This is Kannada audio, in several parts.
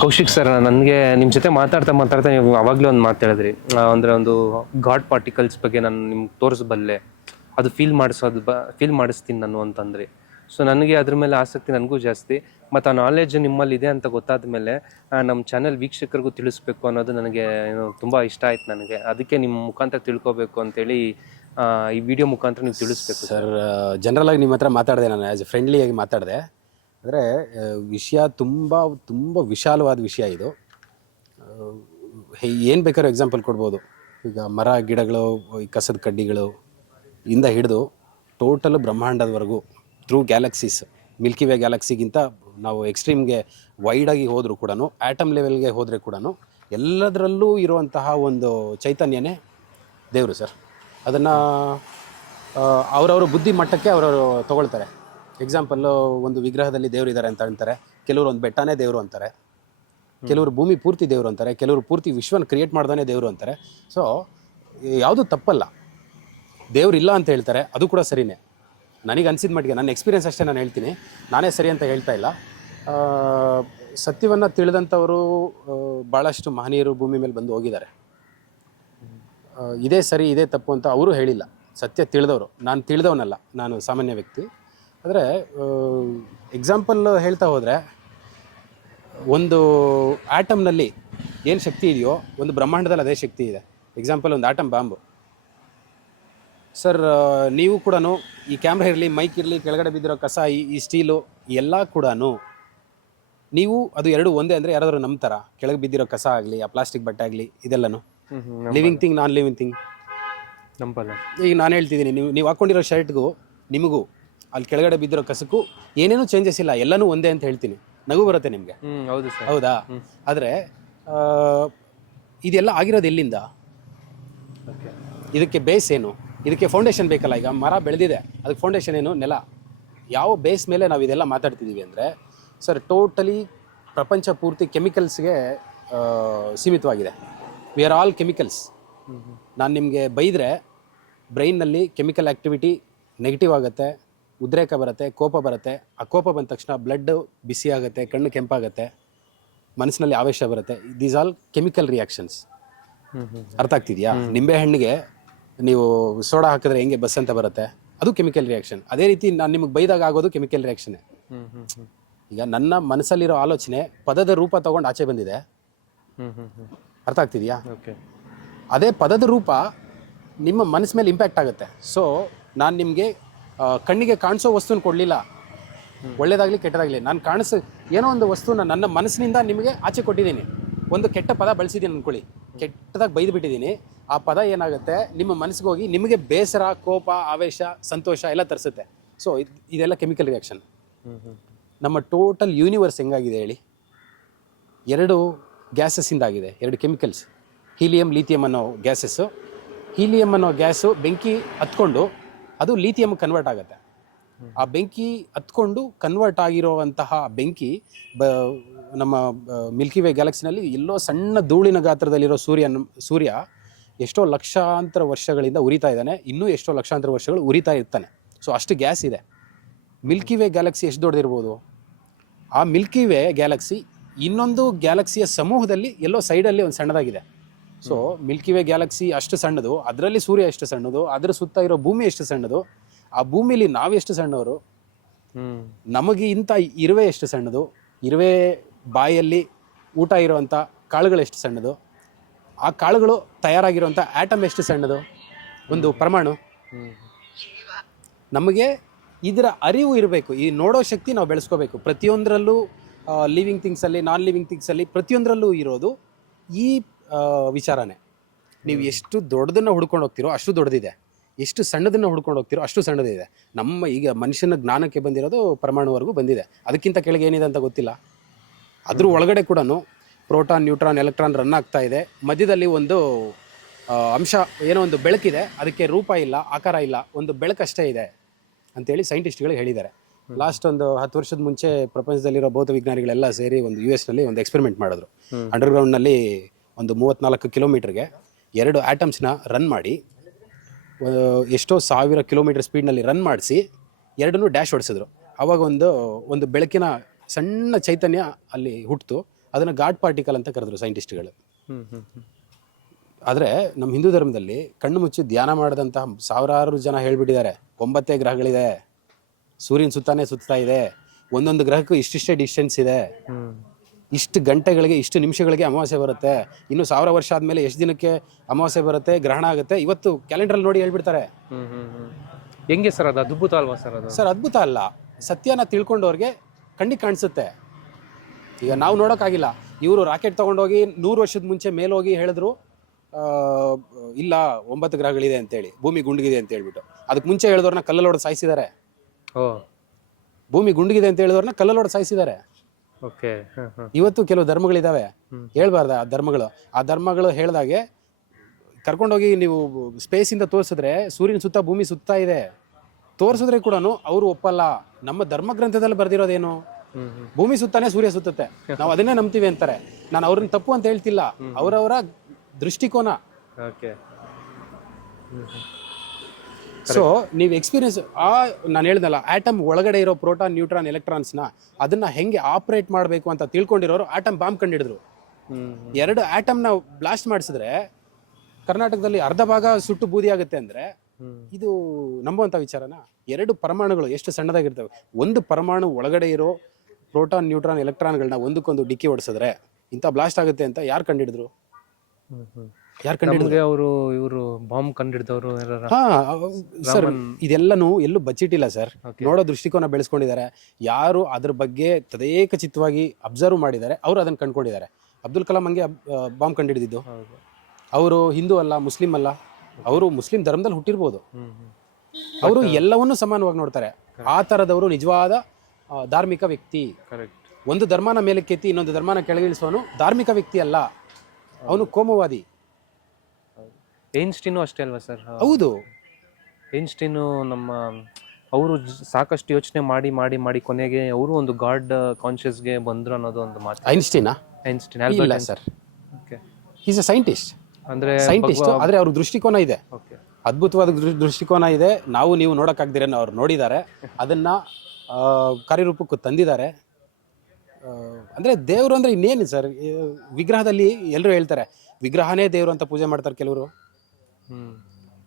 ಕೌಶಿಕ್ ಸರ್, ನನಗೆ ನಿಮ್ಮ ಜೊತೆ ಮಾತಾಡ್ತಾ ಮಾತಾಡ್ತಾ ನೀವು ಅವಾಗಲೇ ಒಂದು ಮಾತಾಡಿದ್ರಿ ಅಂದರೆ ಒಂದು ಗಾಡ್ ಪಾರ್ಟಿಕಲ್ಸ್ ಬಗ್ಗೆ ನಾನು ನಿಮ್ಗೆ ತೋರಿಸಬಲ್ಲೆ. ಅದು ಫೀಲ್ ಮಾಡಿಸೋದು ಬ, ಫೀಲ್ ಮಾಡಿಸ್ತೀನಿ ನಾನು ಅಂತಂದ್ರಿ. ಸೊ ನನಗೆ ಅದ್ರ ಮೇಲೆ ಆಸಕ್ತಿ ನನಗೂ ಜಾಸ್ತಿ. ಮತ್ತು ಆ ನಾಲೆಜ್ ನಿಮ್ಮಲ್ಲಿ ಇದೆ ಅಂತ ಗೊತ್ತಾದ ಮೇಲೆ ನಮ್ಮ ಚಾನೆಲ್ ವೀಕ್ಷಕರಿಗೂ ತಿಳಿಸ್ಬೇಕು ಅನ್ನೋದು ನನಗೆ, ಏನು, ತುಂಬ ಇಷ್ಟ ಆಯ್ತು ನನಗೆ. ಅದಕ್ಕೆ ನಿಮ್ಮ ಮುಖಾಂತರ ತಿಳ್ಕೊಬೇಕು ಅಂತೇಳಿ ಈ ವಿಡಿಯೋ ಮುಖಾಂತರ ನೀವು ತಿಳಿಸ್ಬೇಕು. ಸರ್ ಜನರಲ್ ಆಗಿ ನಿಮ್ಮ ಹತ್ರ ಮಾತಾಡಿದೆ ನಾನು ಆ್ಯಸ್ ಎ ಫ್ರೆಂಡ್ಲಿಯಾಗಿ ಮಾತಾಡಿದೆ. ಅಂದರೆ ವಿಷಯ ತುಂಬ ತುಂಬ ವಿಶಾಲವಾದ ವಿಷಯ ಇದು. ಏನು ಬೇಕಾದ್ರೂ ಎಕ್ಸಾಂಪಲ್ ಕೊಡ್ಬೋದು. ಈಗ ಮರ, ಗಿಡಗಳು, ಈ ಕಸದ ಕಡ್ಡಿಗಳು, ಇಂದ ಹಿಡಿದು ಟೋಟಲ್ ಬ್ರಹ್ಮಾಂಡದವರೆಗೂ ಥ್ರೂ ಗ್ಯಾಲಕ್ಸೀಸ್ ಮಿಲ್ಕಿ ವೇ ಗ್ಯಾಲಕ್ಸಿಗಿಂತ ನಾವು ಎಕ್ಸ್ಟ್ರೀಮ್ಗೆ ವೈಡಾಗಿ ಹೋದರೂ ಕೂಡ ಆ್ಯಟಮ್ ಲೆವೆಲ್ಗೆ ಹೋದರೆ ಕೂಡ ಎಲ್ಲದರಲ್ಲೂ ಇರುವಂತಹ ಒಂದು ಚೈತನ್ಯನೇ ದೇವರು ಸರ್. ಅದನ್ನು ಅವರವರ ಬುದ್ಧಿ ಮಟ್ಟಕ್ಕೆ ಅವರವರು ತಗೊಳ್ತಾರೆ. ಎಕ್ಸಾಂಪಲ್ಲು ಒಂದು ವಿಗ್ರಹದಲ್ಲಿ ದೇವರು ಇದ್ದಾರೆ ಅಂತ ಅಂತಾರೆ. ಕೆಲವರು ಒಂದು ಬೆಟ್ಟನೇ ದೇವರು ಅಂತಾರೆ. ಕೆಲವರು ಭೂಮಿ ಪೂರ್ತಿ ದೇವರು ಅಂತಾರೆ. ಕೆಲವರು ಪೂರ್ತಿ ವಿಶ್ವನ ಕ್ರಿಯೇಟ್ ಮಾಡ್ದಾನೆ ದೇವರು ಅಂತಾರೆ. ಸೊ ಯಾವುದು ತಪ್ಪಲ್ಲ. ದೇವ್ರು ಇಲ್ಲ ಅಂತ ಹೇಳ್ತಾರೆ. ಅದು ಕೂಡ ಸರಿನೇ. ನನಗೆ ಅನಿಸಿದ ಮಟ್ಟಿಗೆ, ನನ್ನ ಎಕ್ಸ್ಪೀರಿಯನ್ಸ್ ಅಷ್ಟೇ ನಾನು ಹೇಳ್ತೀನಿ. ನಾನೇ ಸರಿ ಅಂತ ಹೇಳ್ತಾ ಇಲ್ಲ. ಸತ್ಯವನ್ನು ತಿಳಿದಂಥವರು ಭಾಳಷ್ಟು ಮಹನೀಯರು ಭೂಮಿ ಮೇಲೆ ಬಂದು ಹೋಗಿದ್ದಾರೆ. ಇದೇ ಸರಿ, ಇದೇ ತಪ್ಪು ಅಂತ ಅವರು ಹೇಳಿಲ್ಲ. ಸತ್ಯ ತಿಳಿದವರು. ನಾನು ತಿಳಿದವನಲ್ಲ. ನಾನು ಸಾಮಾನ್ಯ ವ್ಯಕ್ತಿ. ಆದರೆ ಎಕ್ಸಾಂಪಲ್ ಹೇಳ್ತಾ ಹೋದರೆ ಒಂದು ಆಟಮ್ನಲ್ಲಿ ಏನು ಶಕ್ತಿ ಇದೆಯೋ ಒಂದು ಬ್ರಹ್ಮಾಂಡದಲ್ಲಿ ಅದೇ ಶಕ್ತಿ ಇದೆ. ಎಕ್ಸಾಂಪಲ್ ಒಂದು ಆಟಮ್ ಬಾಂಬು ಸರ್ ನೀವು ಕೂಡ ಈ ಕ್ಯಾಮ್ರಾ ಇರಲಿ ಮೈಕ್ ಇರಲಿ ಕೆಳಗಡೆ ಬಿದ್ದಿರೋ ಕಸ ಈ ಈ ಸ್ಟೀಲು ಎಲ್ಲ ಕೂಡ ನೀವು ಅದು ಎರಡು ಒಂದೇ ಅಂದರೆ ಯಾರಾದರೂ ನಂಬ್ತಾರ? ಕೆಳಗೆ ಬಿದ್ದಿರೋ ಕಸ ಆಗಲಿ ಆ ಪ್ಲಾಸ್ಟಿಕ್ ಬಟ್ಟೆ ಆಗಲಿ ಇದೆಲ್ಲನೂ? Living thing non living thing ನಂಬಲ್ಲ. ಈಗ ನಾನು ಹೇಳ್ತಿದ್ದೀನಿ ನೀವು ನೀವು ಹಾಕ್ಕೊಂಡಿರೋ ಶರ್ಟ್ಗೂ ನಿಮಗೂ ಅಲ್ಲಿ ಕೆಳಗಡೆ ಬಿದ್ದಿರೋ ಕಸಕ್ಕೂ ಏನೇನೂ ಚೇಂಜಸ್ ಇಲ್ಲ ಎಲ್ಲನೂ ಒಂದೇ ಅಂತ ಹೇಳ್ತೀನಿ. ನಗು ಬರುತ್ತೆ ನಿಮಗೆ. ಹ್ಞೂ ಹೌದು ಸರ್. ಹೌದಾ? ಆದರೆ ಇದೆಲ್ಲ ಆಗಿರೋದು ಎಲ್ಲಿಂದ? ಇದಕ್ಕೆ ಬೇಸ್ ಏನು? ಇದಕ್ಕೆ ಫೌಂಡೇಶನ್ ಬೇಕಲ್ಲ ಈಗ? ಮರ ಬೆಳೆದಿದೆ. ಅದಕ್ಕೆ ಫೌಂಡೇಶನ್ ಏನು? ನೆಲ. ಯಾವ ಬೇಸ್ ಮೇಲೆ ನಾವು ಇದೆಲ್ಲ ಮಾತಾಡ್ತಿದ್ದೀವಿ ಅಂದರೆ ಸರ್ ಟೋಟಲಿ ಪ್ರಪಂಚ ಪೂರ್ತಿ ಕೆಮಿಕಲ್ಸ್ಗೆ ಸೀಮಿತವಾಗಿದೆ. ವಿ ಆರ್ ಆಲ್ ಕೆಮಿಕಲ್ಸ್ ನಾನು ನಿಮಗೆ ಬೈದರೆ ಬ್ರೈನ್ನಲ್ಲಿ ಕೆಮಿಕಲ್ ಆ್ಯಕ್ಟಿವಿಟಿ ನೆಗೆಟಿವ್ ಆಗುತ್ತೆ ಉದ್ರೇಕ ಬರುತ್ತೆ ಕೋಪ ಬರುತ್ತೆ. ಆ ಕೋಪ ಬಂದ ತಕ್ಷಣ ಬ್ಲಡ್ ಬಿಸಿ ಆಗುತ್ತೆ ಕಣ್ಣು ಕೆಂಪಾಗುತ್ತೆ ಮನಸ್ಸಿನಲ್ಲಿ ಆವೇಶ ಬರುತ್ತೆ. ದೀಸ್ ಆಲ್ ಕೆಮಿಕಲ್ ರಿಯಾಕ್ಷನ್ಸ್ ಅರ್ಥ ಆಗ್ತಿದೆಯಾ? ನಿಂಬೆ ಹಣ್ಣಿಗೆ ನೀವು ಸೋಡಾ ಹಾಕಿದ್ರೆ ಹೆಂಗೆ ಬಸ್ ಅಂತ ಬರುತ್ತೆ? ಅದು ಕೆಮಿಕಲ್ ರಿಯಾಕ್ಷನ್ ಅದೇ ರೀತಿ ನಾನು ನಿಮಗೆ ಬೈದಾಗ ಆಗೋದು ಕೆಮಿಕಲ್ ರಿಯಾಕ್ಷನ್ ಈಗ ನನ್ನ ಮನಸ್ಸಲ್ಲಿರೋ ಆಲೋಚನೆ ಪದದ ರೂಪ ತಗೊಂಡು ಆಚೆ ಬಂದಿದೆ. ಅರ್ಥ ಆಗ್ತಿದೆಯಾ? ಓಕೆ. ಅದೇ ಪದದ ರೂಪ ನಿಮ್ಮ ಮನಸ್ಸು ಮೇಲೆ ಇಂಪ್ಯಾಕ್ಟ್ ಆಗುತ್ತೆ. ಸೊ ನಾನು ನಿಮಗೆ ಕಣ್ಣಿಗೆ ಕಾಣಿಸೋ ವಸ್ತುನ ಕೊಡಲಿಲ್ಲ. ಒಳ್ಳೇದಾಗಲಿ ಕೆಟ್ಟದಾಗಲಿ. ನಾನು ಕಾಣಿಸ್ ಏನೋ ಒಂದು ವಸ್ತುನ ನನ್ನ ಮನಸ್ಸಿನಿಂದ ನಿಮಗೆ ಆಚೆ ಕೊಟ್ಟಿದ್ದೀನಿ. ಒಂದು ಕೆಟ್ಟ ಪದ ಬಳಸಿದ್ದೀನಿ ಅಂದ್ಕೊಳ್ಳಿ ಕೆಟ್ಟದಾಗಿ ಬೈದು ಬಿಟ್ಟಿದ್ದೀನಿ ಆ ಪದ ಏನಾಗುತ್ತೆ? ನಿಮ್ಮ ಮನಸ್ಸಿಗೆ ಹೋಗಿ ನಿಮಗೆ ಬೇಸರ, ಕೋಪ, ಆವೇಶ, ಸಂತೋಷ ಎಲ್ಲ ತರಿಸುತ್ತೆ. ಸೊ ಇದೆಲ್ಲ ಕೆಮಿಕಲ್ ರಿಯಾಕ್ಷನ್. ನಮ್ಮ ಟೋಟಲ್ ಯೂನಿವರ್ಸ್ ಹೆಂಗಾಗಿದೆ ಹೇಳಿ? ಎರಡು ಗ್ಯಾಸಸ್ಸಿಂದ ಆಗಿದೆ ಎರಡು ಕೆಮಿಕಲ್ಸ್. ಹೀಲಿಯಂ, ಲೀಥಿಯಂ ಅನ್ನೋ ಗ್ಯಾಸಸ್ಸು. ಹೀಲಿಯಂ ಅನ್ನೋ ಗ್ಯಾಸು ಬೆಂಕಿ ಹತ್ಕೊಂಡು ಅದು ಲೀಥಿಯಂ ಕನ್ವರ್ಟ್ ಆಗುತ್ತೆ. ಆ ಬೆಂಕಿ ಹತ್ಕೊಂಡು ಕನ್ವರ್ಟ್ ಆಗಿರುವಂತಹ ಬೆಂಕಿ ಬ ನಮ್ಮ ಮಿಲ್ಕಿ ವೇ ಗ್ಯಾಲಕ್ಸಿನಲ್ಲಿ ಎಲ್ಲೋ ಸಣ್ಣ ಧೂಳಿನ ಗಾತ್ರದಲ್ಲಿರೋ ಸೂರ್ಯ ಸೂರ್ಯ ಎಷ್ಟೋ ಲಕ್ಷಾಂತರ ವರ್ಷಗಳಿಂದ ಉರಿತಾ ಇದ್ದಾನೆ. ಇನ್ನೂ ಎಷ್ಟೋ ಲಕ್ಷಾಂತರ ವರ್ಷಗಳು ಉರಿತಾ ಇರ್ತಾನೆ. ಸೊ ಅಷ್ಟು ಗ್ಯಾಸ್ ಇದೆ. ಮಿಲ್ಕಿ ವೇ ಗ್ಯಾಲಕ್ಸಿ ಎಷ್ಟು ದೊಡ್ಡದಿರ್ಬೋದು ಆ ಮಿಲ್ಕಿ ವೇ ಗ್ಯಾಲಕ್ಸಿ ಇನ್ನೊಂದು ಗ್ಯಾಲಕ್ಸಿಯ ಸಮೂಹದಲ್ಲಿ ಎಲ್ಲೋ ಸೈಡಲ್ಲಿ ಒಂದು ಸಣ್ಣದಾಗಿದೆ. ಸೊ ಮಿಲ್ಕಿ ವೇ ಗ್ಯಾಲಕ್ಸಿ ಅಷ್ಟು ಸಣ್ಣದು ಅದರಲ್ಲಿ ಸೂರ್ಯ ಎಷ್ಟು ಸಣ್ಣದು ಅದರ ಸುತ್ತ ಇರೋ ಭೂಮಿ ಎಷ್ಟು ಸಣ್ಣದು ಆ ಭೂಮಿಲಿ ನಾವೆಷ್ಟು ಸಣ್ಣವರು? ನಮಗೆ ಇಂಥ ಇರುವೆ ಎಷ್ಟು ಸಣ್ಣದು ಇರುವೆ ಬಾಯಲ್ಲಿ ಊಟ ಇರುವಂಥ ಕಾಳುಗಳು ಎಷ್ಟು ಸಣ್ಣದು ಆ ಕಾಳುಗಳು ತಯಾರಾಗಿರುವಂಥ ಆಟಮ್ ಎಷ್ಟು ಸಣ್ಣದು? ಒಂದು ಪರಮಾಣು. ನಮಗೆ ಇದರ ಅರಿವು ಇರಬೇಕು ಈ ನೋಡೋ ಶಕ್ತಿ ನಾವು ಬೆಳೆಸ್ಕೋಬೇಕು. ಪ್ರತಿಯೊಂದರಲ್ಲೂ ಲಿವಿಂಗ್ ಥಿಂಗ್ಸಲ್ಲಿ ನಾನ್ ಲಿವಿಂಗ್ ಥಿಂಗ್ಸಲ್ಲಿ ಪ್ರತಿಯೊಂದರಲ್ಲೂ ಇರೋದು ಈ ವಿಚಾರನೇ. ನೀವು ಎಷ್ಟು ದೊಡ್ಡದನ್ನ ಹುಡ್ಕೊಂಡು ಹೋಗ್ತೀರೋ ಅಷ್ಟು ದೊಡ್ಡದಿದೆ. ಎಷ್ಟು ಸಣ್ಣದನ್ನು ಹುಡ್ಕೊಂಡು ಹೋಗ್ತೀರೋ ಅಷ್ಟು ಸಣ್ಣದಿದೆ. ನಮ್ಮ ಈಗ ಮನುಷ್ಯನ ಜ್ಞಾನಕ್ಕೆ ಬಂದಿರೋದು ಪರಮಾಣುವರೆಗೂ ಬಂದಿದೆ. ಅದಕ್ಕಿಂತ ಕೆಳಗೆ ಏನಿದೆ ಅಂತ ಗೊತ್ತಿಲ್ಲ. ಅದ್ರ ಒಳಗಡೆ ಕೂಡ ಪ್ರೋಟಾನ್ ನ್ಯೂಟ್ರಾನ್ ಎಲೆಕ್ಟ್ರಾನ್ ರನ್ ಆಗ್ತಾ ಇದೆ. ಮಧ್ಯದಲ್ಲಿ ಒಂದು ಅಂಶ ಏನೋ ಒಂದು ಬೆಳಕಿದೆ. ಅದಕ್ಕೆ ರೂಪ ಇಲ್ಲ ಆಕಾರ ಇಲ್ಲ. ಒಂದು ಬೆಳಕಷ್ಟೇ ಇದೆ ಅಂತೇಳಿ ಸೈಂಟಿಸ್ಟ್ಗಳು ಹೇಳಿದ್ದಾರೆ. ಲಾಸ್ಟ್ ಒಂದು ಹತ್ತು ವರ್ಷದ ಮುಂಚೆ ಪ್ರಪಂಚದಲ್ಲಿರೋ ಭೌತ ವಿಜ್ಞಾನಿಗಳೆಲ್ಲ ಸೇರಿ ಒಂದು ಯು ಎಸ್ನಲ್ಲಿ ಒಂದು ಎಕ್ಸ್ಪೆರಿಮೆಂಟ್ ಮಾಡಿದ್ರು. ಅಂಡರ್ಗ್ರೌಂಡ್ನಲ್ಲಿ ಒಂದು ಮೂವತ್ತ್ನಾಲ್ಕು ಕಿಲೋಮೀಟ್ರಿಗೆ ಎರಡು ಆ್ಯಟಮ್ಸ್ನ ರನ್ ಮಾಡಿ ಎಷ್ಟೋ ಸಾವಿರ ಕಿಲೋಮೀಟರ್ ಸ್ಪೀಡ್ನಲ್ಲಿ ರನ್ ಮಾಡಿಸಿ ಎರಡನ್ನೂ ಡ್ಯಾಶ್ ಹೊಡಿಸಿದ್ರು. ಆವಾಗ ಒಂದು ಒಂದು ಬೆಳಕಿನ ಸಣ್ಣ ಚೈತನ್ಯ ಅಲ್ಲಿ ಹುಟ್ಟಿತು ಅದನ್ನು ಗಾಡ್ ಪಾರ್ಟಿಕಲ್ ಅಂತ ಕರೆದ್ರು ಸೈಂಟಿಸ್ಟ್ಗಳು. ಆದರೆ ನಮ್ಮ ಹಿಂದೂ ಧರ್ಮದಲ್ಲಿ ಕಣ್ಣು ಮುಚ್ಚಿ ಧ್ಯಾನ ಮಾಡಿದಂತಹ ಸಾವಿರಾರು ಜನ ಹೇಳಿಬಿಟ್ಟಿದ್ದಾರೆ. ಒಂಬತ್ತೇ ಗ್ರಹಗಳಿದೆ. ಸೂರ್ಯನ ಸುತ್ತಾನೆ ಸುತ್ತಾ ಇದೆ. ಒಂದೊಂದು ಗ್ರಹಕ್ಕೂ ಇಷ್ಟಿಷ್ಟೇ ಡಿಸ್ಟೆನ್ಸ್ ಇದೆ. ಇಷ್ಟು ಗಂಟೆಗಳಿಗೆ ಇಷ್ಟು ನಿಮಿಷಗಳಿಗೆ ಅಮಾವಾಸ್ಯೆ ಬರುತ್ತೆ. ಇನ್ನು ಸಾವಿರ ವರ್ಷ ಆದಮೇಲೆ ಎಷ್ಟು ದಿನಕ್ಕೆ ಅಮಾವಾಸ್ಯೆ ಬರುತ್ತೆ ಗ್ರಹಣ ಆಗುತ್ತೆ? ಇವತ್ತು ಕ್ಯಾಲೆಂಡ್ರಲ್ಲಿ ನೋಡಿ ಹೇಳ್ಬಿಡ್ತಾರೆ. ಹ್ಮ್ ಹ್ಮ್ ಹ್ಮ್. ಹೆಂಗೆ ಸರ್ ಅದು? ಅದ್ಭುತ ಅಲ್ವಾ ಸರ್ ಅದು? ಸರ್ ಅದ್ಭುತ ಅಲ್ಲ. ಸತ್ಯನ ತಿಳ್ಕೊಂಡವ್ರಿಗೆ ಕಣ್ಣಿಗೆ ಕಾಣಿಸುತ್ತೆ. ಈಗ ನಾವು ನೋಡೋಕ್ಕಾಗಿಲ್ಲ. ಇವರು ರಾಕೆಟ್ ತೊಗೊಂಡೋಗಿ ನೂರು ವರ್ಷದ ಮುಂಚೆ ಮೇಲೋಗಿ ಹೇಳಿದ್ರು ಆ, ಇಲ್ಲ ಒಂಬತ್ತು ಗ್ರಹಗಳಿದೆ ಅಂತೇಳಿ. ಭೂಮಿ ಗುಂಡಿಗಿದೆ ಅಂತ ಹೇಳ್ಬಿಟ್ಟು. ಅದಕ್ಕೆ ಮುಂಚೆ ಹೇಳಿದವ್ರನ್ನ ಕಲ್ಲಲ್ಲಿ ಹೊಡೆದು ಸಾಯಿಸಿದ್ದಾರೆ. ಓ. ಭೂಮಿ ಗುಂಡಿಗಿದೆ ಅಂತ ಹೇಳಿದವ್ರನ್ನ ಕಲ್ಲಲ್ಲಿ ಹೊಡೆದು ಸಾಯಿಸಿದ್ದಾರೆ. ಇವತ್ತು ಕೆಲವು ಧರ್ಮಗಳಿದಾವೆ. ಹೇಳ್ಬಾರ್ದ ಆ ಧರ್ಮಗಳು. ಆ ಧರ್ಮಗಳು ಹೇಳ್ದಾಗೆ ಕರ್ಕೊಂಡೋಗಿ ನೀವು ಸ್ಪೇಸ್ ಇಂದ ತೋರಿಸಿದ್ರೆ ಸೂರ್ಯನ ಸುತ್ತ ಭೂಮಿ ಸುತ್ತ ಇದೆ. ತೋರಿಸಿದ್ರೆ ಕೂಡ ಅವರು ಒಪ್ಪಲ್ಲ. ನಮ್ಮ ಧರ್ಮ ಗ್ರಂಥದಲ್ಲಿ ಬರ್ದಿರೋದೇನು? ಭೂಮಿ ಸುತ್ತಾನೆ ಸೂರ್ಯ ಸುತ್ತುತ್ತೆ. ನಾವು ಅದನ್ನೇ ನಂಬ್ತೀವಿ ಅಂತಾರೆ. ನಾನು ಅವ್ರನ್ನ ತಪ್ಪು ಅಂತ ಹೇಳ್ತಿಲ್ಲ. ಅವರವರ ದೃಷ್ಟಿಕೋನ. ಸೊ ನೀವು ಎಕ್ಸ್ಪೀರಿಯನ್ಸ್ ಆ, ನಾನು ಹೇಳ್ದಲ್ಲ ಆಟಮ್ ಒಳಗಡೆ ಇರೋ ಪ್ರೋಟಾನ್ ನ್ಯೂಟ್ರಾನ್ ಎಲೆಕ್ಟ್ರಾನ್ಸ್ನ ಅದನ್ನ ಹೆಂಗೆ ಆಪರೇಟ್ ಮಾಡಬೇಕು ಅಂತ ತಿಳ್ಕೊಂಡಿರೋರು ಆಟಮ್ ಬಾಂಬ್ ಕಂಡಿಡಿದ್ರು. ಎರಡು ಆಟಮ್ನ ಬ್ಲಾಸ್ಟ್ ಮಾಡಿಸಿದ್ರೆ ಕರ್ನಾಟಕದಲ್ಲಿ ಅರ್ಧ ಭಾಗ ಸುಟ್ಟು ಬೂದಿ ಆಗುತ್ತೆ ಅಂದ್ರೆ ಇದು ನಂಬುವಂತ ವಿಚಾರನ? ಎರಡು ಪರಮಾಣುಗಳು ಎಷ್ಟು ಸಣ್ಣದಾಗಿರ್ತವೆ? ಒಂದು ಪರಮಾಣು ಒಳಗಡೆ ಇರೋ ಪ್ರೋಟಾನ್ ನ್ಯೂಟ್ರಾನ್ ಎಲೆಕ್ಟ್ರಾನ್ಗಳನ್ನ ಒಂದಕ್ಕೊಂದು ಡಿಕ್ಕಿ ಹೊಡಿಸಿದ್ರೆ ಇಂಥ ಬ್ಲಾಸ್ಟ್ ಆಗುತ್ತೆ ಅಂತ ಯಾರು ಕಂಡಿಡಿದ್ರು? ಯಾರು ನಮಗೆ ಅವರು ಇವರು ಬಾಂಬ್ ಕಂಡಿಡ್ದವರು ಯಾರ ಹಾ ಸರ್ ಇದೆಲ್ಲನೂ ಎಲ್ಲೂ ಬಚ್ಚಿಟ್ಟಿಲ್ಲ ಸರ್. ನೋಡೋ ದೃಷ್ಟಿಕೋನ ಬೆಳೆಸ್ಕೊಂಡಿದ್ದಾರೆ. ಯಾರು ಅದ್ರ ಬಗ್ಗೆ ತದೇಕಚಿತ್ತವಾಗಿ ಅಬ್ಸರ್ವ್ ಮಾಡಿದ್ದಾರೆ ಅವರು ಅದನ್ನ ಕಂಡ್ಕೊಂಡಿದ್ದಾರೆ. ಅಬ್ದುಲ್ ಕಲಾಂ ಹಂಗೆ ಬಾಂಬ್ ಕಂಡಿಡಿದಿದ್ದು ಹೌದು. ಅವರು ಹಿಂದೂ ಅಲ್ಲ ಮುಸ್ಲಿಂ ಅಲ್ಲ ಅವರು ಮುಸ್ಲಿಂ ಧರ್ಮದಲ್ಲಿ ಹುಟ್ಟಿರ್ಬೋದು. ಅವರು ಎಲ್ಲವನ್ನೂ ಸಮಾನವಾಗಿ ನೋಡ್ತಾರೆ. ಆ ಥರದವರು ನಿಜವಾದ ಆ, ಧಾರ್ಮಿಕ ವ್ಯಕ್ತಿ. ಕರೆಕ್ಟ್ ಒಂದು ಧರ್ಮನ ಮೇಲಕ್ಕೆತ್ತಿ ಇನ್ನೊಂದು ಧರ್ಮನ ಕೆಳಗಿಳಿಸೋನು ಧಾರ್ಮಿಕ ವ್ಯಕ್ತಿ ಅಲ್ಲ. ಅವನು ಕೋಮುವಾದಿ. ಏನ್ಸ್ಟೀನು ಅಷ್ಟೇ ಅಲ್ವಾ ಸರ್? ಹೌದು. ಏನ್ಸ್ಟೀನು ನಮ್ಮ ಅವರು ಸಾಕಷ್ಟು ಯೋಚನೆ ಮಾಡಿ ಮಾಡಿ ಮಾಡಿ ಕೊನೆಗೆ ಅವರು ಒಂದು ಗಾಡ್ ಕಾನ್ಶಿಯಸ್ಗೆ ಬಂದ್ರು ಅನ್ನೋದು ಒಂದು ಮಾತು. ಐನ್ಸ್ಟೀನಾ? ಐನ್ಸ್ಟೀನ್ ಇಲ್ಲ sir. Okay is a scientist ಅಂದ್ರೆ ಸೈಂಟಿಸ್ಟ್ ಆದ್ರೆ ಅವ್ರ ದೃಷ್ಟಿಕೋನ ಇದೆ. ಓಕೆ ಅದ್ಭುತವಾದ ದೃಷ್ಟಿಕೋನ ಇದೆ. ನಾವು ನೀವು ನೋಡೋಕ್ಕಾಗ್ದಿರೇನೋ ಅವ್ರು ನೋಡಿದ್ದಾರೆ. ಅದನ್ನ ಕಾರ್ಯರೂಪಕ್ಕೂ ತಂದಿದ್ದಾರೆ. ಅಂದ್ರೆ ದೇವರು ಅಂದ್ರೆ ಇನ್ನೇನು ಸರ್? ವಿಗ್ರಹದಲ್ಲಿ ಎಲ್ಲರೂ ಹೇಳ್ತಾರೆ ವಿಗ್ರಹನೇ ದೇವರು ಅಂತ ಪೂಜೆ ಮಾಡ್ತಾರೆ ಕೆಲವರು.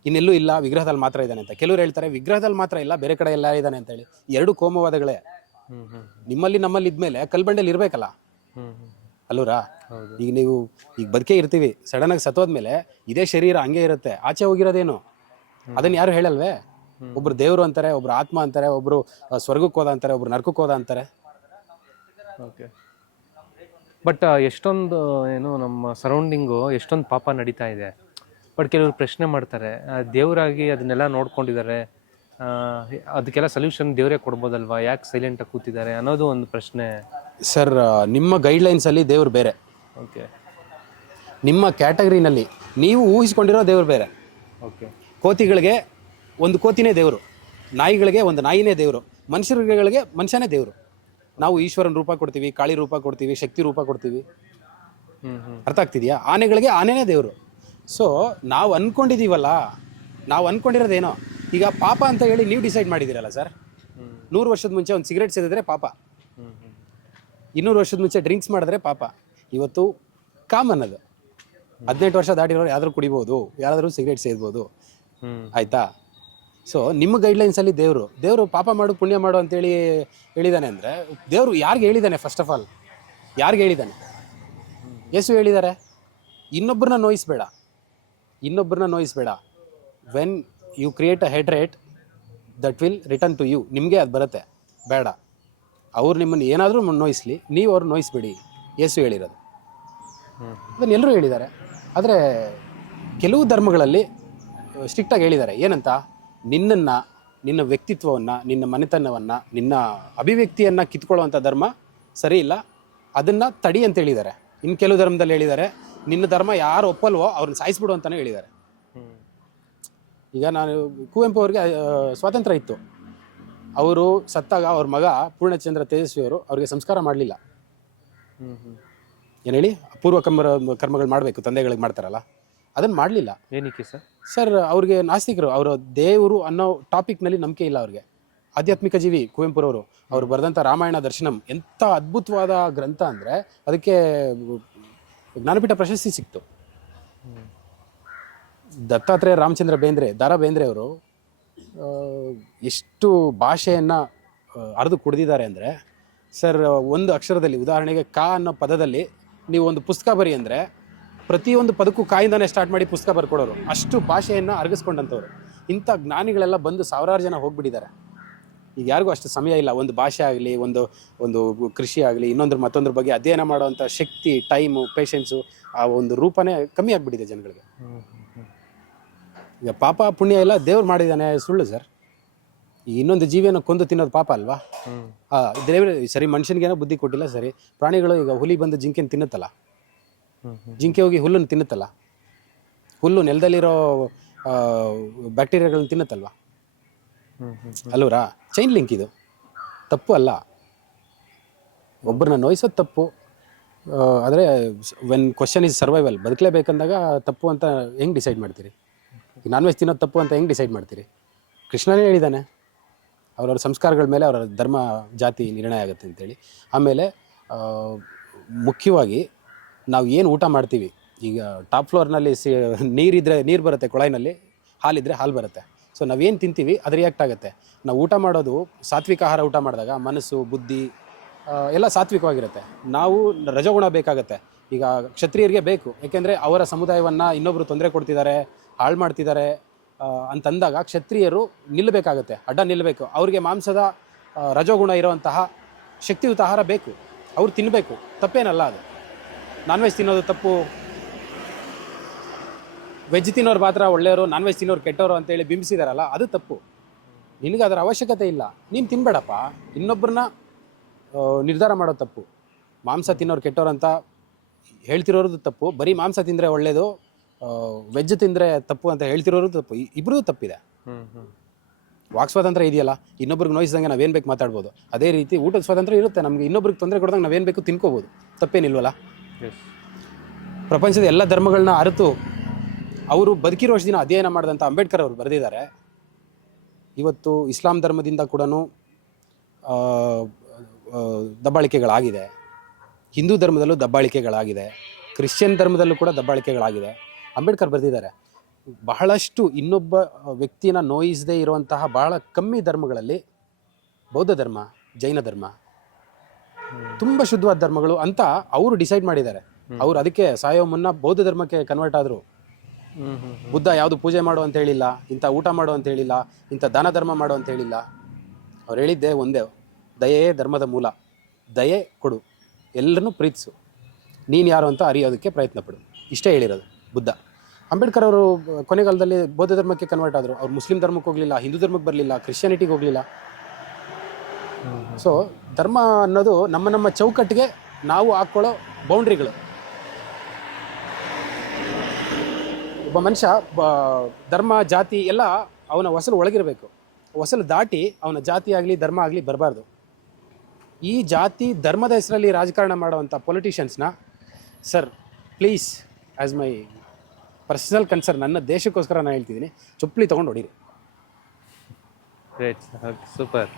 ಇನ್ನೆಲ್ಲೂ ಇಲ್ಲ ವಿಗ್ರಹದಲ್ಲಿ ಮಾತ್ರ ಇದ್ದಾನೆ ಅಂತ. ಕೆಲವರು ಹೇಳ್ತಾರೆ ವಿಗ್ರಹದಲ್ಲಿ ಮಾತ್ರ ಇಲ್ಲ ಬೇರೆ ಕಡೆ ಎಲ್ಲ ಇದ್ದಾನೆ ಅಂತ ಹೇಳಿ. ಎರಡು ಕೋಮವಾದಗಳೇ. ನಿಮ್ಮಲ್ಲಿ ನಮ್ಮಲ್ಲಿ ಇದ್ಮೇಲೆ ಕಲ್ಬಂಡೆಲಿ ಇರ್ಬೇಕಲ್ಲ? ಅಲ್ಲೂರಾ? ಈಗ ನೀವು ಈಗ ಬದುಕೇ ಇರ್ತೀವಿ ಸಡನ್ ಆಗಿ ಸತ್ತೋದ್ಮೇಲೆ ಇದೇ ಶರೀರ ಹಂಗೆ ಇರುತ್ತೆ ಆಚೆ ಹೋಗಿರೋದೇನು? ಅದನ್ನ ಯಾರು ಹೇಳಲ್ವೇ? ಒಬ್ರು ದೇವರು ಅಂತಾರೆ ಒಬ್ರು ಆತ್ಮ ಅಂತಾರೆ ಒಬ್ರು ಸ್ವರ್ಗಕ್ಕೆ ಹೋದ ಅಂತಾರೆ ಒಬ್ರು ನರ್ಕಕ್ಕೆ ಹೋದ ಅಂತಾರೆ. ಓಕೆ. ಬಟ್ ಎಷ್ಟೊಂದು ಏನು ನಮ್ಮ ಸರೌಂಡಿಂಗು ಎಷ್ಟೊಂದು ಪಾಪ ನಡೀತಾ ಇದೆ. ಬಟ್ ಕೆಲವರು ಪ್ರಶ್ನೆ ಮಾಡ್ತಾರೆ ದೇವರಾಗಿ ಅದನ್ನೆಲ್ಲ ನೋಡ್ಕೊಂಡಿದ್ದಾರೆ ಅದಕ್ಕೆಲ್ಲ ಸೊಲ್ಯೂಷನ್ ದೇವರೇ ಕೊಡ್ಬೋದಲ್ವಾ? ಯಾಕೆ ಸೈಲೆಂಟಾಗಿ ಕೂತಿದ್ದಾರೆ ಅನ್ನೋದು ಒಂದು ಪ್ರಶ್ನೆ. ಸರ್ ನಿಮ್ಮ ಗೈಡ್ಲೈನ್ಸಲ್ಲಿ ದೇವ್ರು ಬೇರೆ. ಓಕೆ. ನಿಮ್ಮ ಕ್ಯಾಟಗರಿನಲ್ಲಿ ನೀವು ಊಹಿಸ್ಕೊಂಡಿರೋ ದೇವ್ರು ಬೇರೆ. ಓಕೆ. ಕೋತಿಗಳಿಗೆ ಒಂದು ಕೋತಿನೇ ದೇವರು ನಾಯಿಗಳಿಗೆ ಒಂದು ನಾಯಿನೇ ದೇವರು ಮನುಷ್ಯರುಗಳಿಗೆ ಮನುಷ್ಯನೇ ದೇವರು. ನಾವು ಈಶ್ವರನ ರೂಪ ಕೊಡ್ತೀವಿ ಕಾಳಿ ರೂಪ ಕೊಡ್ತೀವಿ ಶಕ್ತಿ ರೂಪ ಕೊಡ್ತೀವಿ. ಹ್ಞೂ ಹ್ಞೂ ಅರ್ಥ ಆಗ್ತಿದೆಯಾ? ಆನೆಗಳಿಗೆ ಆನೆನೇ ದೇವರು. ಸೊ ನಾವು ಅಂದ್ಕೊಂಡಿದ್ದೀವಲ್ಲ ನಾವು ಅಂದ್ಕೊಂಡಿರೋದೇನೋ ಈಗ ಪಾಪ ಅಂತ ಹೇಳಿ ನೀವು ಡಿಸೈಡ್ ಮಾಡಿದ್ದೀರಲ್ಲ ಸರ್ ನೂರು ವರ್ಷದ ಮುಂಚೆ ಒಂದು ಸಿಗರೇಟ್ ಸೇದಿದ್ರೆ ಪಾಪ. ಹ್ಞೂ ಹ್ಞೂ ಇನ್ನೂರು ವರ್ಷದ ಮುಂಚೆ ಡ್ರಿಂಕ್ಸ್ ಮಾಡಿದ್ರೆ ಪಾಪ. ಇವತ್ತು ಕಾಮನ್ ಅದು. ಹದಿನೆಂಟು ವರ್ಷ ದಾಟಿರೋರು ಯಾರಾದರೂ ಕುಡಿಬೋದು ಯಾರಾದರೂ ಸಿಗರೇಟ್ ಸೇದ್ಬೋದು. ಹ್ಞೂ ಆಯ್ತಾ? ಸೊ ನಿಮ್ಮ ಗೈಡ್ಲೈನ್ಸಲ್ಲಿ ದೇವರು ದೇವರು ಪಾಪ ಮಾಡು ಪುಣ್ಯ ಮಾಡು ಅಂತೇಳಿ ಹೇಳಿದ್ದಾನೆ ಅಂದರೆ ದೇವರು ಯಾರಿಗೆ ಹೇಳಿದ್ದಾನೆ ಫಸ್ಟ್ ಆಫ್ ಆಲ್ ಯಾರಿಗೆ ಹೇಳಿದ್ದಾನೆ ಯೇಸು ಹೇಳಿದ್ದಾರೆ ಇನ್ನೊಬ್ಬರನ್ನ ನೋಯಿಸ್ಬೇಡ. ಇನ್ನೊಬ್ಬರನ್ನ ನೋಯಿಸ್ಬೇಡ. When you create a hatred that will return to you ನಿಮಗೆ ಅದು ಬರುತ್ತೆ. ಬೇಡ. ಅವ್ರು ನಿಮ್ಮನ್ನು ಏನಾದರೂ ನೋಯಿಸ್ಲಿ, ನೀವು ಅವ್ರು ನೋಯಿಸ್ಬೇಡಿ. ಯೇಸು ಹೇಳಿರೋದು. ಅದನ್ನು ಎಲ್ಲರೂ ಹೇಳಿದ್ದಾರೆ. ಆದರೆ ಕೆಲವು ಧರ್ಮಗಳಲ್ಲಿ ಸ್ಟ್ರಿಕ್ಟಾಗಿ ಹೇಳಿದ್ದಾರೆ. ಏನಂತ? ನಿನ್ನನ್ನು, ನಿನ್ನ ವ್ಯಕ್ತಿತ್ವವನ್ನು, ನಿನ್ನ ಮನೆತನವನ್ನು, ನಿನ್ನ ಅಭಿವ್ಯಕ್ತಿಯನ್ನು ಕಿತ್ಕೊಳ್ಳುವಂಥ ಧರ್ಮ ಸರಿ ಇಲ್ಲ. ಅದನ್ನು ತಡಿ ಅಂತ ಹೇಳಿದ್ದಾರೆ. ಇನ್ನು ಕೆಲವು ಧರ್ಮದಲ್ಲಿ ಹೇಳಿದ್ದಾರೆ. ನಿನ್ನ ಧರ್ಮ ಯಾರು ಒಪ್ಪಲ್ವೋ ಅವ್ರನ್ನ ಸಾಯಿಸ್ಬಿಡು ಅಂತಾನೆ ಹೇಳಿದ್ದಾರೆ. ಈಗ ನಾನು ಕುವೆಂಪು ಅವ್ರಿಗೆ ಸ್ವಾತಂತ್ರ್ಯ ಇತ್ತು. ಅವರು ಸತ್ತಾಗ ಅವ್ರ ಮಗ ಪೂರ್ಣಚಂದ್ರ ತೇಜಸ್ವಿ ಅವರು ಅವ್ರಿಗೆ ಸಂಸ್ಕಾರ ಮಾಡಲಿಲ್ಲ. ಏನು ಹೇಳಿ? ಪೂರ್ವ ಕರ್ಮ ಕರ್ಮಗಳು ಮಾಡಬೇಕು ತಂದೆಗಳಿಗೆ ಮಾಡ್ತಾರಲ್ಲ ಅದನ್ನು ಮಾಡಲಿಲ್ಲ. ಏನಕ್ಕೆ ಸರ್? ಸರ್ ಅವ್ರಿಗೆ ನಾಸ್ತಿಕರು ಅವರು ದೇವರು ಅನ್ನೋ ಟಾಪಿಕ್ನಲ್ಲಿ ನಂಬಿಕೆ ಇಲ್ಲ ಅವ್ರಿಗೆ. ಆಧ್ಯಾತ್ಮಿಕ ಜೀವಿ ಕುವೆಂಪುರವರು ಅವ್ರು ಬರೆದಂಥ ರಾಮಾಯಣ ದರ್ಶನಂ ಎಂಥ ಅದ್ಭುತವಾದ ಗ್ರಂಥ ಅಂದರೆ ಅದಕ್ಕೆ ಜ್ಞಾನಪೀಠ ಪ್ರಶಸ್ತಿ ಸಿಕ್ತು. ದತ್ತಾತ್ರೇಯ ರಾಮಚಂದ್ರ ಬೇಂದ್ರೆ, ದಾರಾ ಬೇಂದ್ರೆ ಅವರು ಎಷ್ಟು ಭಾಷೆಯನ್ನು ಅರೆದು ಕುಡಿದಿದ್ದಾರೆ ಅಂದರೆ, ಸರ್, ಒಂದು ಅಕ್ಷರದಲ್ಲಿ, ಉದಾಹರಣೆಗೆ ಕ ಅನ್ನೋ ಪದದಲ್ಲಿ ನೀವು ಒಂದು ಪುಸ್ತಕ ಬರಿ ಅಂದರೆ, ಪ್ರತಿಯೊಂದು ಪದಕ್ಕೂ ಕಾಯಿಂದಾನೆ ಸ್ಟಾರ್ಟ್ ಮಾಡಿ ಪುಸ್ತಕ ಬರ್ಕೊಡೋರು. ಅಷ್ಟು ಭಾಷೆಯನ್ನು ಅರಗಿಸ್ಕೊಂಡಂಥವ್ರು. ಇಂಥ ಜ್ಞಾನಿಗಳೆಲ್ಲ ಬಂದು ಸಾವಿರಾರು ಜನ ಹೋಗ್ಬಿಟ್ಟಿದ್ದಾರೆ. ಈಗ ಯಾರಿಗೂ ಅಷ್ಟು ಸಮಯ ಇಲ್ಲ. ಒಂದು ಭಾಷೆ ಆಗಲಿ, ಒಂದು ಒಂದು ಕೃಷಿ ಆಗಲಿ, ಇನ್ನೊಂದ್ರ, ಮತ್ತೊಂದ್ರ ಬಗ್ಗೆ ಅಧ್ಯಯನ ಮಾಡುವಂಥ ಶಕ್ತಿ ಟೈಮು ಪೇಷನ್ಸು ಆ ಒಂದು ರೂಪನೇ ಕಮ್ಮಿ ಆಗಿಬಿಟ್ಟಿದೆ ಜನಗಳಿಗೆ. ಈಗ ಪಾಪ ಪುಣ್ಯ ಎಲ್ಲ ದೇವ್ರು ಮಾಡಿದ್ದಾನೆ ಸುಳ್ಳು ಸರ್. ಇನ್ನೊಂದು ಜೀವಿಯನ್ನು ಕೊಂದು ತಿನ್ನೋದು ಪಾಪ ಅಲ್ವಾ? ದೇವ್ರು ಸರಿ ಮನುಷ್ಯನಿಗೇನೋ ಬುದ್ಧಿ ಕೊಟ್ಟಿಲ್ಲ ಸರಿ. ಪ್ರಾಣಿಗಳು ಈಗ ಹುಲಿ ಬಂದು ಜಿಂಕೆನ ತಿನ್ನುತ್ತಲ್ಲ? ಜಿಂಕೆ ಹೋಗಿ ಹುಲ್ಲನ್ನು ತಿನ್ನುತ್ತಲ್ಲ? ಹುಲ್ಲು ನೆಲದಲ್ಲಿರೋ ಬ್ಯಾಕ್ಟೀರಿಯಾಗಳನ್ನ ತಿನ್ನುತ್ತಲ್ವಾ? ಅಲ್ವರಾ ಚೈನ್ ಲಿಂಕ್ ಇದು. ತಪ್ಪು ಅಲ್ಲ. ಒಬ್ಬರನ್ನ ನೋಯಿಸೋದು ತಪ್ಪು. ಆದರೆ ವೆನ್ ಕ್ವಶನ್ ಇಸ್ ಸರ್ವೈವಲ್ ಬದುಕಲೇಬೇಕಂದಾಗ ತಪ್ಪು ಅಂತ ಹೆಂಗೆ ಡಿಸೈಡ್ ಮಾಡ್ತೀರಿ? ನಾನ್ ವೆಜ್ ತಿನ್ನೋದು ತಪ್ಪು ಅಂತ ಹೆಂಗೆ ಡಿಸೈಡ್ ಮಾಡ್ತೀರಿ? ಕೃಷ್ಣನೇ ಹೇಳಿದ್ದಾನೆ ಅವರವ್ರ ಸಂಸ್ಕಾರಗಳ ಮೇಲೆ ಅವರ ಧರ್ಮ, ಜಾತಿ ನಿರ್ಣಯ ಆಗುತ್ತೆ ಅಂತೇಳಿ. ಆಮೇಲೆ ಮುಖ್ಯವಾಗಿ ನಾವು ಏನು ಊಟ ಮಾಡ್ತೀವಿ? ಈಗ ಟಾಪ್ ಫ್ಲೋರ್ನಲ್ಲಿ ಸಿ, ನೀರಿದ್ರೆ ನೀರು ಬರುತ್ತೆ, ಕೊಳಾಯಿನಲ್ಲಿ ಹಾಲಿದ್ರೆ ಹಾಲು ಬರುತ್ತೆ. ಸೊ ನಾವೇನು ತಿಂತೀವಿ, ಅದು ರಿಯಾಕ್ಟ್ ಆಗುತ್ತೆ. ನಾವು ಊಟ ಮಾಡೋದು, ಸಾತ್ವಿಕ ಆಹಾರ ಊಟ ಮಾಡಿದಾಗ ಮನಸ್ಸು, ಬುದ್ಧಿ ಎಲ್ಲ ಸಾತ್ವಿಕವಾಗಿರುತ್ತೆ. ನಾವು ರಜಗುಣ ಬೇಕಾಗುತ್ತೆ. ಈಗ ಕ್ಷತ್ರಿಯರಿಗೆ ಬೇಕು, ಏಕೆಂದರೆ ಅವರ ಸಮುದಾಯವನ್ನು ಇನ್ನೊಬ್ಬರು ತೊಂದರೆ ಕೊಡ್ತಿದ್ದಾರೆ, ಹಾಳು ಮಾಡ್ತಿದ್ದಾರೆ ಅಂತಂದಾಗ ಕ್ಷತ್ರಿಯರು ನಿಲ್ಲಬೇಕಾಗತ್ತೆ ಅಡ್ಡ ನಿಲ್ಲಬೇಕು ಅವ್ರಿಗೆ ಮಾಂಸದ ರಜೋಗುಣ ಇರುವಂತಹ ಶಕ್ತಿಯುತ ಆಹಾರ ಬೇಕು. ಅವ್ರು ತಿನ್ನಬೇಕು ತಪ್ಪೇನಲ್ಲ ಅದು. ನಾನ್ ವೆಜ್ ತಿನ್ನೋದು ತಪ್ಪು. ವೆಜ್ ತಿನ್ನೋರು ಮಾತ್ರ ಒಳ್ಳೆಯವರು ನಾನ್ ವೆಜ್ ತಿನ್ನೋರು ಕೆಟ್ಟವರು ಅಂತೇಳಿ ಬಿಂಬಿಸಿದಾರಲ್ಲ ಅದು ತಪ್ಪು. ನಿನಗೆ ಅದರ ಅವಶ್ಯಕತೆ ಇಲ್ಲ. ನೀನು ತಿನ್ಬೇಡಪ್ಪ. ಇನ್ನೊಬ್ಬರನ್ನ ನಿರ್ಧಾರ ಮಾಡೋದು ತಪ್ಪು. ಮಾಂಸ ತಿನ್ನೋರು ಕೆಟ್ಟವ್ರು ಅಂತ ಹೇಳ್ತಿರೋದು ತಪ್ಪು. ಬರೀ ಮಾಂಸ ತಿಂದರೆ ಒಳ್ಳೆಯದು ವೆಜ್ ತಿಂದರೆ ತಪ್ಪು ಅಂತ ಹೇಳ್ತಿರೋರು ತಪ್ಪು. ಇಬ್ಬರೂ ತಪ್ಪಿದೆ. ವಾಕ್ ಸ್ವಾತಂತ್ರ್ಯ ಇದೆಯಲ್ಲ ಇನ್ನೊಬ್ರಿಗೆ ನೋಯಿಸಿದಂಗೆ ನಾವೇನು ಬೇಕು ಮಾತಾಡ್ಬೋದು. ಅದೇ ರೀತಿ ಊಟದ ಸ್ವಾತಂತ್ರ್ಯ ಇರುತ್ತೆ. ನಮಗೆ ಇನ್ನೊಬ್ರಿಗೆ ತೊಂದರೆ ಕೊಡ್ದಂಗೆ ನಾವೇನು ಬೇಕು ತಿನ್ಕೋಬೋದು. ತಪ್ಪೇನಿಲ್ವಲ್ಲ? ಪ್ರಪಂಚದ ಎಲ್ಲ ಧರ್ಮಗಳನ್ನ ಅರಿತು ಅವರು ಬದುಕಿರೋ ದಿನ ಅಧ್ಯಯನ ಮಾಡಿದಂಥ ಅಂಬೇಡ್ಕರ್ ಅವರು ಬರೆದಿದ್ದಾರೆ. ಇವತ್ತು ಇಸ್ಲಾಂ ಧರ್ಮದಿಂದ ಕೂಡ ದಬ್ಬಾಳಿಕೆಗಳಾಗಿದೆ. ಹಿಂದೂ ಧರ್ಮದಲ್ಲೂ ದಬ್ಬಾಳಿಕೆಗಳಾಗಿದೆ. ಕ್ರಿಶ್ಚಿಯನ್ ಧರ್ಮದಲ್ಲೂ ಕೂಡ ದಬ್ಬಾಳಿಕೆಗಳಾಗಿದೆ. ಅಂಬೇಡ್ಕರ್ ಬರೆದಿದ್ದಾರೆ. ಬಹಳಷ್ಟು ಇನ್ನೊಬ್ಬ ವ್ಯಕ್ತಿನ ನೋಯಿಸದೇ ಇರುವಂತಹ ಬಹಳ ಕಮ್ಮಿ ಧರ್ಮಗಳಲ್ಲಿ ಬೌದ್ಧ ಧರ್ಮ ಜೈನ ಧರ್ಮ ತುಂಬ ಶುದ್ಧವಾದ ಧರ್ಮಗಳು ಅಂತ ಅವರು ಡಿಸೈಡ್ ಮಾಡಿದ್ದಾರೆ. ಅವರು ಅದಕ್ಕೆ ಸಾಯೋ ಮುನ್ನ ಬೌದ್ಧ ಧರ್ಮಕ್ಕೆ ಕನ್ವರ್ಟ್ ಆದರು ಬುದ್ಧ ಯಾವುದು ಪೂಜೆ ಮಾಡು ಅಂತ ಹೇಳಿಲ್ಲ, ಇಂಥ ಊಟ ಮಾಡು ಅಂತ ಹೇಳಿಲ್ಲ, ಇಂಥ ದಾನ ಧರ್ಮ ಮಾಡು ಅಂತ ಹೇಳಿಲ್ಲ. ಅವ್ರು ಹೇಳಿದ್ದೆ ಒಂದೇ ದಯೆಯೇ ಧರ್ಮದ ಮೂಲ. ದಯೆ ಕೊಡು, ಎಲ್ಲರನ್ನೂ ಪ್ರೀತಿಸು. ನೀನು ಯಾರು ಅಂತ ಅರಿಯೋದಕ್ಕೆ ಪ್ರಯತ್ನ ಪಡು. ಇಷ್ಟೇ ಹೇಳಿರೋದು ಬುದ್ಧ. ಅಂಬೇಡ್ಕರ್ ಅವರು, ಕೊನೆಗಾಲದಲ್ಲಿ ಬೌದ್ಧ ಧರ್ಮಕ್ಕೆ ಕನ್ವರ್ಟ್ ಆದರು. ಅವ್ರು ಮುಸ್ಲಿಂ ಧರ್ಮಕ್ಕೆ ಹೋಗಲಿಲ್ಲ, ಹಿಂದೂ ಧರ್ಮಕ್ಕೆ ಬರಲಿಲ್ಲ, ಕ್ರಿಶ್ಚಿಯಾನಿಟಿಗೆ ಹೋಗಲಿಲ್ಲ. ಸೊ ಧರ್ಮ ಅನ್ನೋದು ನಮ್ಮ ನಮ್ಮ ಚೌಕಟ್ಟಿಗೆ ನಾವು ಹಾಕ್ಕೊಳ್ಳೋ ಬೌಂಡ್ರಿಗಳು ಒಬ್ಬ ಮನುಷ್ಯ, ಬ- ಧರ್ಮ, ಜಾತಿ ಎಲ್ಲ ಅವನ ಹೊಸಲು ಒಳಗಿರಬೇಕು. ಹೊಸಲು ದಾಟಿ ಅವನ ಜಾತಿ ಆಗಲಿ, ಧರ್ಮ ಆಗಲಿ ಬರಬಾರ್ದು. ಈ ಜಾತಿ ಧರ್ಮದ ಹೆಸರಲ್ಲಿ ರಾಜಕಾರಣ ಮಾಡುವಂಥ ಪೊಲಿಟಿಷಿಯನ್ಸ್ನ sir please as my personal concern ನನ್ನ ದೇಶಕ್ಕೋಸ್ಕರ ನಾನು ಹೇಳ್ತಿದ್ದೀನಿ, ಚುಪ್ಪಲಿ ತೊಗೊಂಡು ಹೊಡೀರಿ. ಸೂಪರ್